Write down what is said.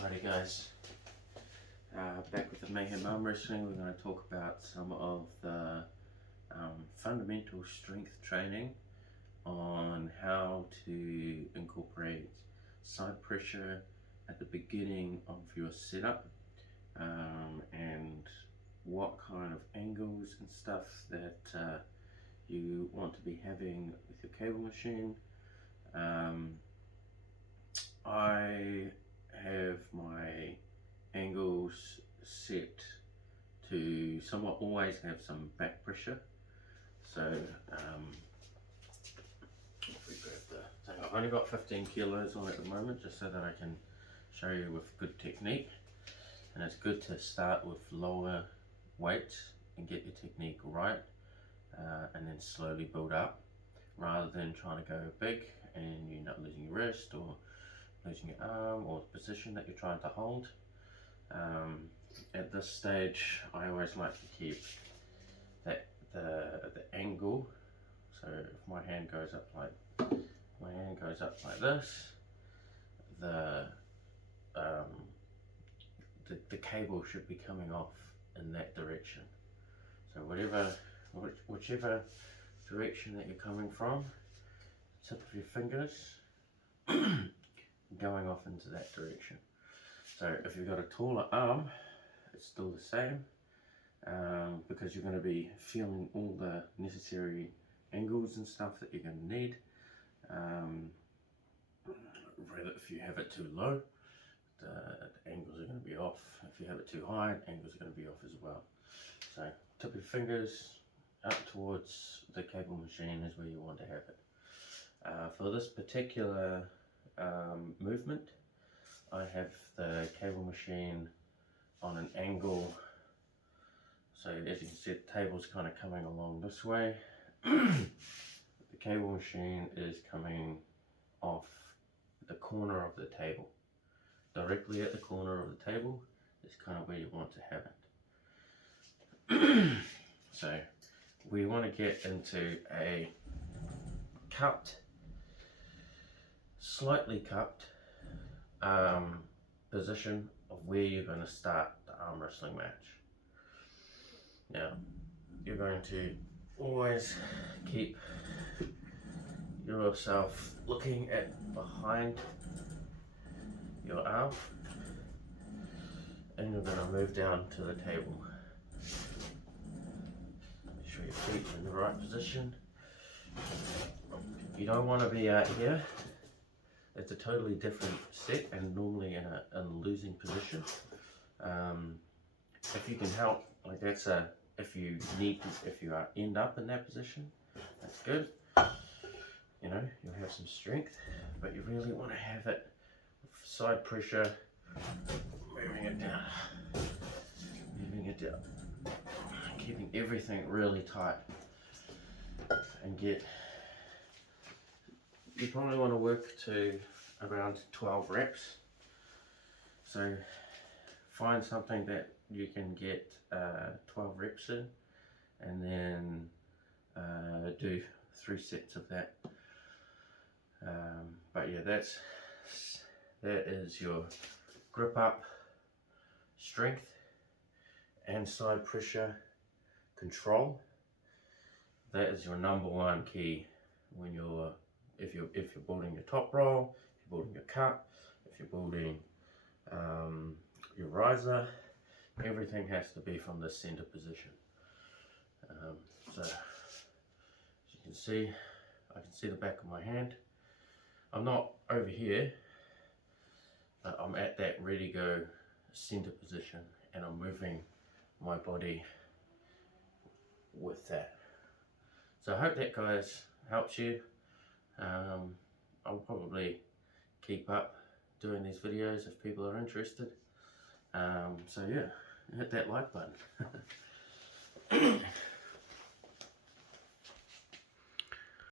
Alrighty guys, back with the Mayhem Arm Wrestling. We're going to talk about some of the fundamental strength training on how to incorporate side pressure at the beginning of your setup, and what kind of angles and stuff that you want to be having with your cable machine. I have my angles set to somewhat always have some back pressure. So if we grab the thing, I've only got 15 kilos on at the moment, just so that I can show you with good technique. And it's good to start with lower weights and get your technique right, and then slowly build up, rather than trying to go big and you end up losing your wrist or losing your arm or the position that you're trying to hold. At this stage, I always like to keep the angle. So if my hand goes up like this, the cable should be coming off in that direction. So whichever direction that you're coming from, tip of your fingers going off into that direction. So if you've got a taller arm, it's still the same, because you're going to be feeling all the necessary angles and stuff that you're going to need. If you have it too low, the angles are going to be off. If you have it too high, angles are going to be off as well. So tip of your fingers up towards the cable machine is where you want to have it. For this particular movement, I have the cable machine on an angle. So as you can see, the table's kind of coming along this way. The cable machine is coming off the corner of the table. Directly at the corner of the table is kind of where you want to have it. So we want to get into a cupped, slightly cupped position of where you're going to start the arm wrestling match. Now, you're going to always keep yourself looking at behind your arm, and you're going to move down to the table. Make sure your feet are in the right position. You don't want to be out here. It's a totally different set, and normally in a losing position. If you can help, like if you end up in that position, that's good. You know, you'll have some strength, but you really want to have it with side pressure, moving it down, keeping everything really tight, and you probably want to work to around 12 reps. So find something that you can get 12 reps in, and then do 3 sets of that. But yeah, that is your grip up, strength, and side pressure control. That is your number one key when if you're building your top roll, if you're building your cup, if you're building your riser. Everything has to be from the center position. So as you can see, I can see the back of my hand. I'm not over here, but I'm at that ready go center position, and I'm moving my body with that. So I hope that, guys, helps you. I'll probably keep up doing these videos if people are interested. So yeah, hit that like button.